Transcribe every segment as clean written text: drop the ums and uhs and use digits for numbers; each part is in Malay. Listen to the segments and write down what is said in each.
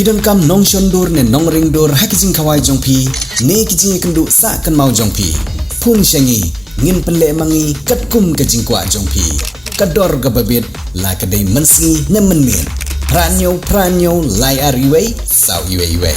Pidon kam nong shondur ne nong ringdur hakijing kawai jongpi ne kijing kendu sa kan mau jongpi pun syangi ngin penle mangi katkum kajing kwa jongpi kador gababit la kadai mensi ne menmin pranyo lai ariwei sau iwei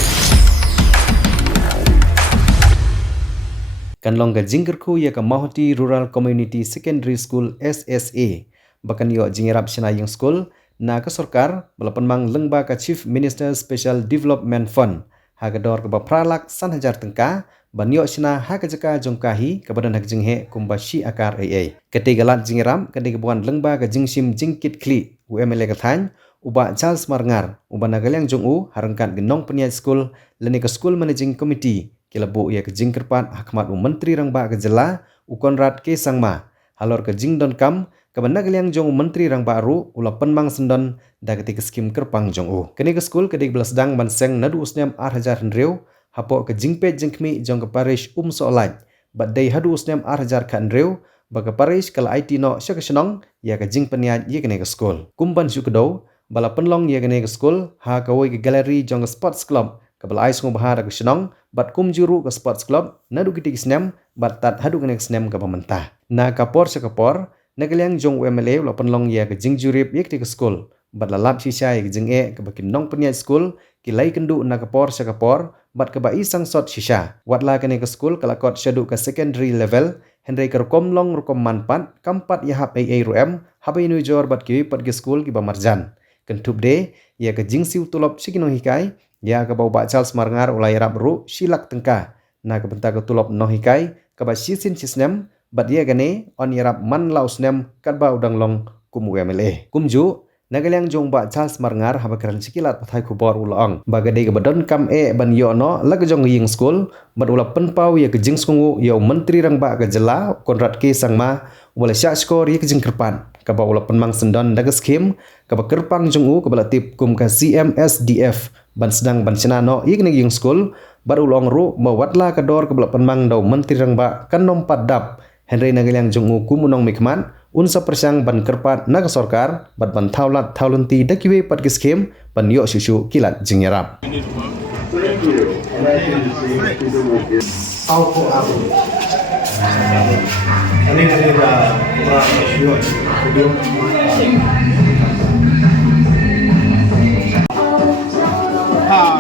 kan long kajing kerku ya ka Mahoti Rural Community Secondary School SSA bakan yo jingirap sinayang school na ka sarkar balapan mang lengba ka Chief Minister Special Development Fund hagador ka bapralak 1,000 tengka banyo sina hakajaka jongkahi kabadan hakjinghe kumbashi akar AA ketigalat jingiram ketigabuan lengba ka jingsim jingkit kli UMLA kathan uba Charles Marngar uba nagalyang jongu harangkat genong peniat school leni ka school managing committee kilabu ya ka jingkerpat hakmat menteri rangba ka jela Konrad K Sangma halor ka jingdon kam kaban nagalyang jong menteri rang baru ulapan mang sendon dagati ke skim kerpang jong u kini ke school kedik belas dang banseng nadu usnyam 8,000 hendriu hapo ke jingpet jengkmi jong ke parish solat badai hadu usnyam 8,000 ka hendriu baga parish kala IT no syakasenong ya ke jing peniat ye kini ke school kumban syukedo bala penlong ye kini ke school ha kawoi ke galeri jong ke sports club kabala ais ngubahar ke senong bat kum juru ke sports club nadu kitik senam bat tat hadu kini ke senam ke pemerintah na kapor syakapor nagalyang jong UMLA ulapan long ya ke jing jurip yek ke school bat lalap sisa ya ke jing ke bakin nong peniat school kilai kendu na kapor syakapor bat ke bai sang sot sisa watla kene ke school kalakot syadu ke secondary level hendrai ke rukom long rukom manpat kampat ya hap AA ruem habai nu jor bat ki pat ke school ki bamarjan kentup de ya ke jing siu tulop sikino hikai ya ke bau ba Charles Marngar ulai rap ru silak tengka na ke benta ke tulop no hikai ke ba sisin sisnem bat dia gane on yarap man lausnem kadba udang long kum UMLA kumju nagalyang jong ba Charles Marngar habakaran sikilat pathai kubor ulong bagade ke badon kam ban yono lag jong ying school bat ula penpau ya ke jing sungu ya menteri rang ba ke jela Konrad K Sangma wala syak skor ya ke jing kerpan ka ba ula penmang sendon daga skim ka ba kerpang jong u ka bala tip kum ka CMSDF ban sedang ban senano ya ke ying school bat ulong ru mawatla ka dor ka bala penmang daw menteri rang ba kan nompat dap Henry nagalyang jongu kumunong mikman unsa persang ban kerpat naga sarkar bat ban thaulat thaulunti dakiwe pat kiskem ban yo susu kilat jingyarap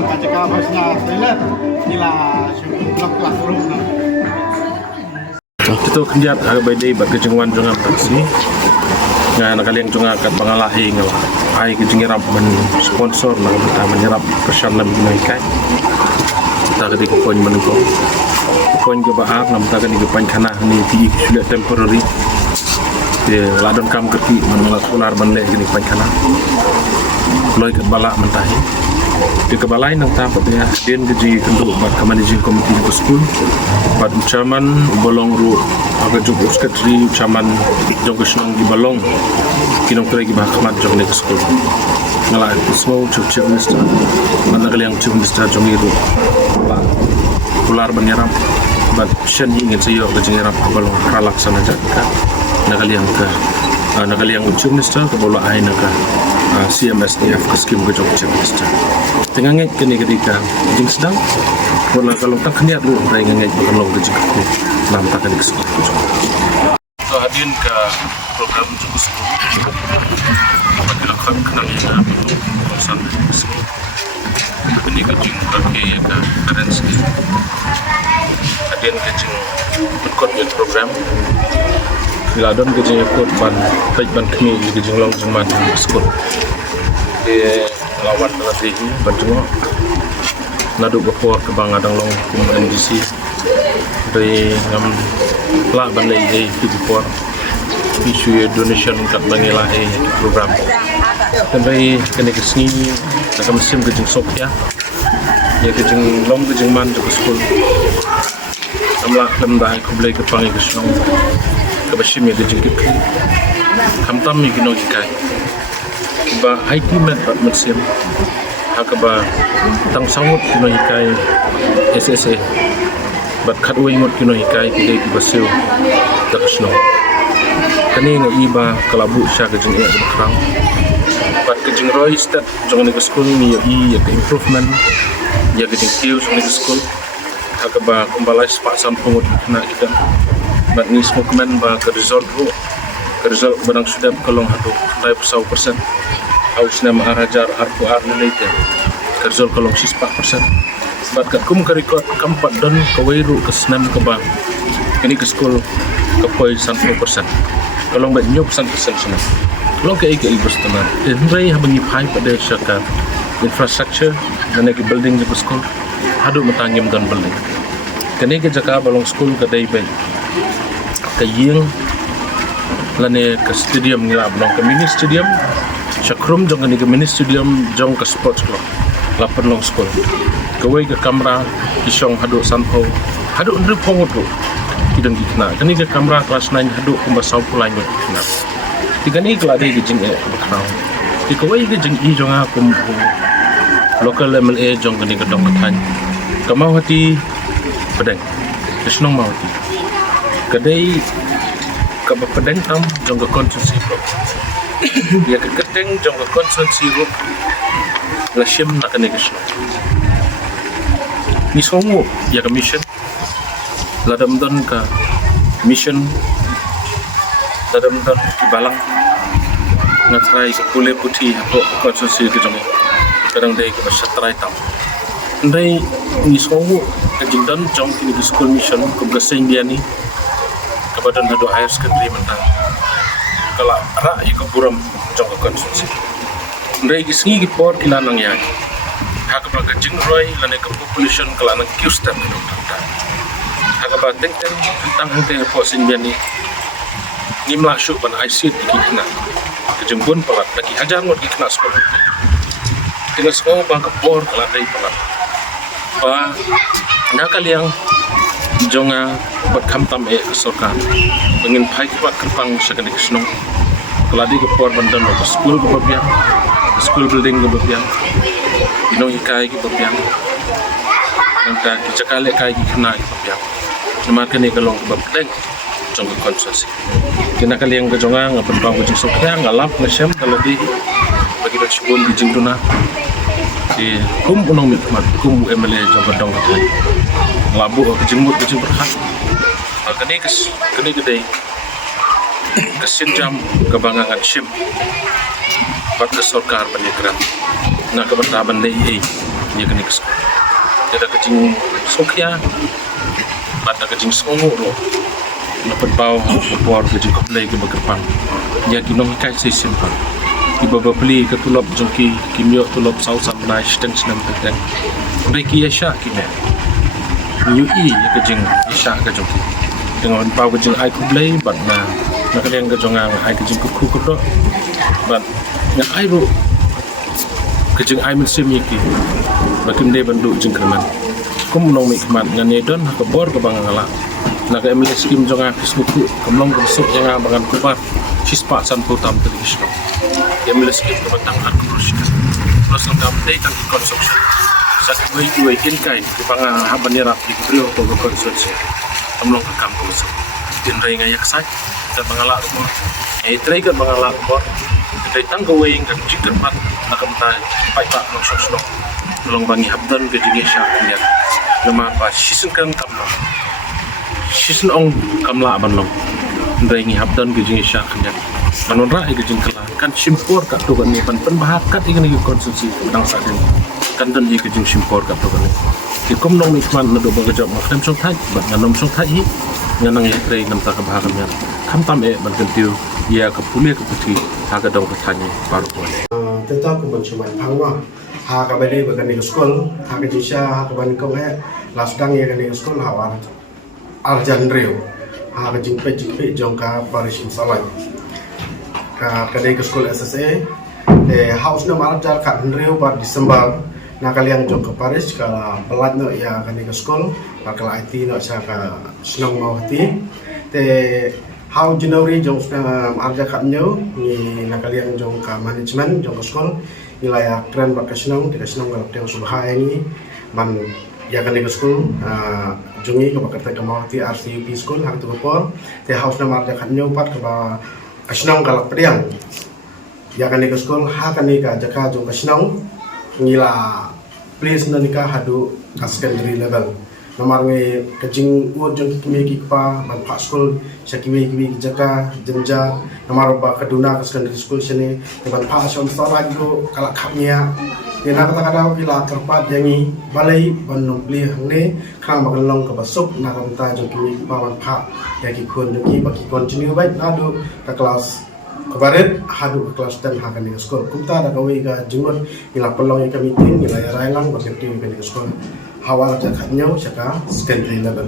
kaca bosnya trailer nila blok classroom kita kenjat agak baik bat kejengwan jangan taksi ngan kalian jangan kat pangalahi ngala ai kejengirap men sponsor lah kita menyerap persan lebih naik kita ketika poin menunggu poin ke bahar nam kita ketika poin kana ni di sudah temporary de ladon kam kerti menolak ular banle gini poin kana loy ke balak mentahi di kebalai nang ta pada den gaji untuk bat managing committee ke school bat chairman bolong ru aga juk secretary chairman jogesnong di balong kinong kre gi bahmat jong ne school ngala semua chief minister mana kalian chief minister jong iru ular banyaram bat shen ingin sayo gaji ngarap balong ralak sana jaka nakaliang ka nakaliang chief minister ke bola ai naka CMSDF ke skim ke jong chief minister tengah ngait kini ketika jing sedang wala kalau tak niat lu rai ngait bukan long ke jing nam tak ke sekolah so hadirin ke program jing sekolah apabila kenal ina konsen ini ke jing ke currency hadirin ke jing berkot program Ladon ke jing ikut ban baik ban kini ke jing long jing man sekolah di lawan pelatih banjung nadu bapor ke bang adang long kum NDC dari ngam la bandai di bapor isu donation kat bangila program dari kene kesni nakam sim ke jing sopya ya ke jing long ke jing man ke school amla lemba ku blai ke pangi ke snong ke bashim ya ke jing ke kamtam mi kino kai ba IT met bat mesim hakaba tang sangut kino hikai SSA bat khatwai ngot kino hikai kidai ki basil takasno kani nga iba kalabu sya ka jing e krang But kejing Roy step jong ni school ni ya ke improvement ya kejing tiu jong ni school agaba kumbalai sepak sampung nak kita. But ni semua komen ba ke result benang sudah kalong hadu 90%. Aus nama arajar arku related. Ke result kalong 6%. But kat kum ke record kampat don ke wairu ke senam ke bang. Ini ke school ke poi 100%. Kalong ba nyop 100% sana. Kalau ke ibus teman, ini habang ipai pada syaka infrastructure dan ke building di school, hadu matangim dan building. Kini ke jaka balong school ke day bay, ke ying, lane ke stadium ngila balong ke mini stadium, syakrum jong ke mini stadium jong ke sports club, lapan long school. Keway ke kamera, isong hadu sanho, hadu ndri pongot tu, idang dikena. Kini ke kamera kelas 9 hadu kumbasau pulai dikena. Tiga ni kalau ada di jeng background. Tiga wei di jeng jong aku local MLA jong kini kedong ketan. Kamau hati pedang, kesenong mau hati. Kedai kabah pedang tam jong ke konsensi bro. Ya ke kedeng jong ke konsensi bro. Lasim nak kini kesenong. Ni semua ya ke mission. Ladam don ke mission. Dalam balang ngatrai kulit putih apa konsensi ke jong kadang day ke setrai tam day ni semua kejingdan jong ini school mission ke Beseng dia ni kebadan hadu higher secondary mentang kalau rak ke buram jong ke konsensi day gisngi ke por ilanang ya hak ba kejing roy lane ke population kelanang kiustan hak ba teng-teng tentang hang po sing dia ni ni melasuk ban IC di kena kejembun pelat lagi hajar ngot di kena sekolah dengan sekolah bang kepor kelat dari pelat ba nakal yang jonga berkam tam ke sorkan ingin pai kuat kerpang sekali kesnong kelat di kepor bandan ke school ke babiang school building ke babiang inong ikai ke babiang nangka dijakale kai ke kena ke babiang cuma kene kalong ke babdeng jong ke konsensi kena kali yang kejongang apa bang kucing sokya ngalap ngasem kalau di bagi dah cibun di jingtuna di kum unong mikmat kum MLA jong kedong kedai labu ke jengmut kucing berhak kene kedai kesin jam kebangangan sim pat ke sorkar penyegeran nak ke bertaban dei ya kene kes tidak kucing sokya pada kucing songoro dapat bau kepor ke jengkop lagi ke berkepang ya kinong ikai saya simpan iba beli ke tulop jongki kimyo tulop saus sampai steng senam peteng mereka ya syak kimya nyui ya ke jeng syak ke jongki dengan bau ke jeng ai kublai bat na nak yang ke jongang ai ke jeng kuku kodok bat yang ai ru ke jeng ai mensim yiki bakim de bandu jeng kerman kum nong mikmat nganedon ke bor ke bangala nak MLA skim jonga Facebook kemlong besok yang abangan kubar sispa san putam tradisional MLA skim kebatang arkurus plus ngam day tang construction sak we in kai di panga habanera di brio to construction kemlong ke kampus din rai ngayak sai dan bangala rumah try ke bangala rumah day tang go we ngam chicken pat nak kamtai pai pak construction tolong bangi habdan ke jigesha nya lama pa sisun kan kamlong sisun ong kamla banlong ndai ngi habdan ke jing syak nya manon ra ke jing kala kan simpor ka to kan ni pan bahakat ingin ke konsumsi pedang sadin kan dan ke jing simpor ka to kan ki kom nong mikman na do ba job makam song thai ba nganom song thai nganang e trei nam ta ka bahakan nya kam tam e ban kentiu ya ka pule ka puti ha ka dong ka thani paru ko tetap ku mencuma pangwa ha ka beli bagan di sekolah ha ka jisha ha ka ban ko he lasdang ya di sekolah awal Arjan Rio, hari jingpe jongka Paris Salai. Kadai ke sekolah SSA, house nama Arjan kat Rio pada Desember. Nak kalian jongka Paris kalau pelat no ya kadai ke sekolah, kalau IT no saya ke senang mau hati. How January jongka Arjan kat Nyo, ni nak kalian jongka management jongka sekolah. Nilai tren pakai senang, tidak senang kalau tengok subah ini, man ya kadai ke sekolah. Jungi ke bakar ke mawati RCUP school hari tu kepor te house nama Arja kat Nyo pat ke ba asnong galak pediang ya kan ke sekolah kan ka jaka jong ka sinong ngila please nanika hadu ka secondary level nomor nge kajing wo jong kimi ki pa ban pa school sakimi kimi jaka jenja nomor ba kaduna ka secondary school sini ban pa som sara jo kala khamnya dina kata kata kila kerpat yangi balai ban numpli hangne khang magalong ka basuk na kamta jong kimi pa ban pa ya ki kun ki ba ki continue baik nadu ka kelas kabaret hadu kelas 10 hakan di sekolah kumta ada kawi ga jumur ila pelong yang meeting ila railang bakti di sekolah hawal jakatnya saka secondary level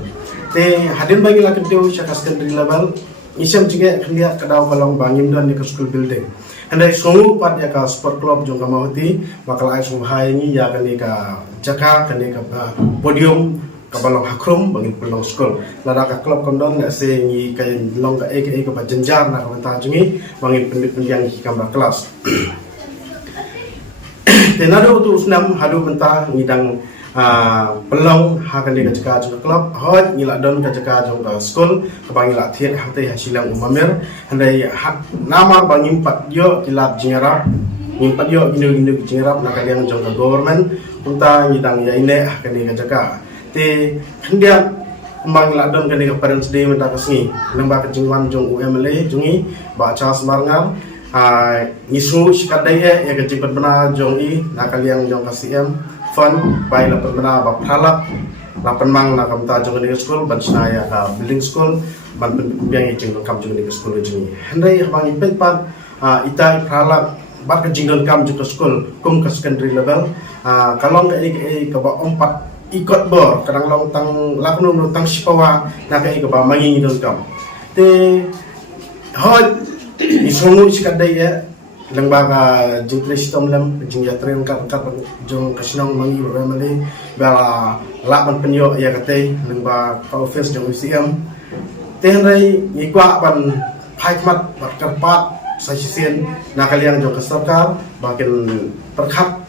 te hadin bagi la kentiu saka secondary level isem juga klia kadau kalong bangim dan di school building andai sungu pat ya ka sport club jong kamauti bakal ai sung hai ni ya kan ka jaka kan ka podium kabalong hakrum bangin pelong school lada ka klub kondon na se ngi kay long ka eke ka jenjar na ka jungi bangin pendidikan ki kamar kelas tenado tu senam hadu benta ngidang pelong hakan ka jaka jong klub hot ngila don ka jaka jong ka school ka bangila thiet hate hasilang umamir handai nama bangin pat yo kilap jingarap ngimpat yo ginu jingarap na kalian jong ka government unta ngidang ya ine hakan ka jaka te hendak kembang ladon kan dengan parents day minta kesini lembah kejingwan jong UMLA jungi baca semarngal ngisu sikadaya ya kejingpan benar jong i nakal yang jong KCM fun bai lapan benar bap halap lapan mang nakam ta jong dengan school ban senaya ka building school ban biang jing kam jong dengan school jungi hendai bang ipet pat ita halap bat kejingdon kam jong school kum ke secondary level kalong ke ba ompat ikut bor kadang long tang laknum tang sipawa nakai ke ba mangi don kam te hot isungu sikadai ya lembaga jingtre sistem lam jingjatren kat jong kasinong mangi ramale bala lapan penyo ya kate lembaga office jong UCM te rai ngikwa ban phaimat berkerpat sasisen nakaliang jong kesarkar bakin perkap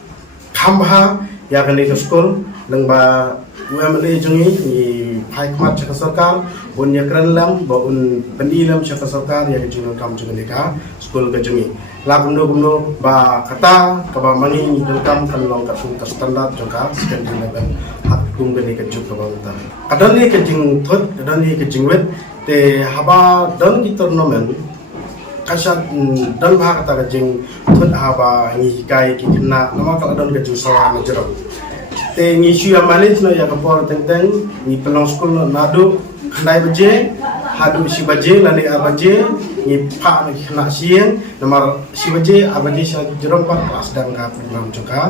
kambha ya kan ke school lengba UMLA jungi ni hikmat cakap sarkar bunya keren lam baun pendilam cakap sarkar ya kejungan kam jungi ka school ke jungi la bundo ba kata ka ba mani kam kan long ka sung ka standard joka secondary level hak kum ke ke juk ka ba ta kadan ni ke jing thot kadan ni ke jing wet te haba dan di tournament kasat dan ba kata ke jing thot haba ngi kai ki kena nama kala dan ke jung sawa majro te ngi shuya manage no ya kapor teng ni pelong school nado khandai baje hadu si baje lani abaje ni pa ni khna sieng nomor si baje abaje sa jerom pa kelas dan ka program joka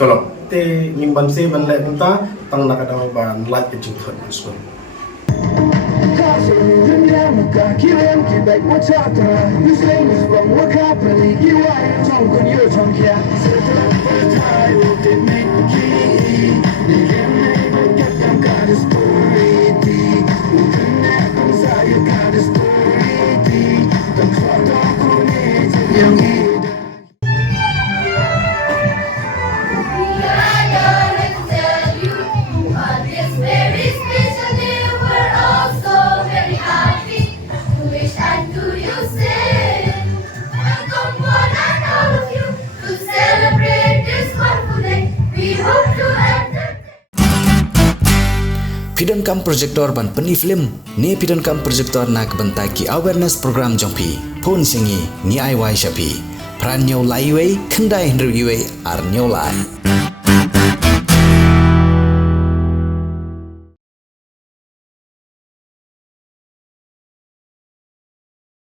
kalau te nimban se ban le kunta tang na kada ban like ke jing thot school Pidon kam projector ban peni film ne pidon kam projector nak bentaki awareness program jompi pon singi ni ai wai shapi pran nyau lai wei kendai hendru iwe ar nyau lai